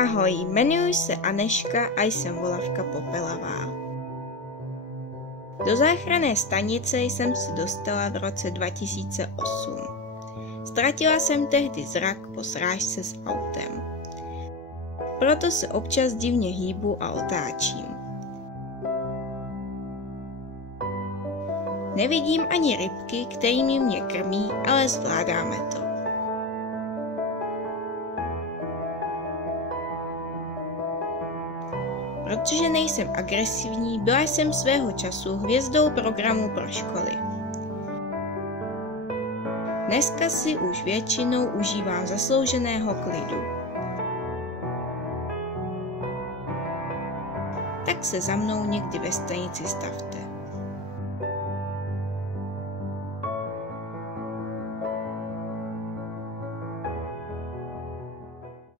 Ahoj, jmenuji se Aneška a jsem volavka popelavá. Do záchranné stanice jsem se dostala v roce 2008. Ztratila jsem tehdy zrak po srážce s autem. Proto se občas divně hýbu a otáčím. Nevidím ani rybky, kterými mě krmí, ale zvládáme to. Protože nejsem agresivní, byla jsem svého času hvězdou programu pro školy. Dneska si už většinou užívám zaslouženého klidu. Tak se za mnou někdy ve stanici stavte.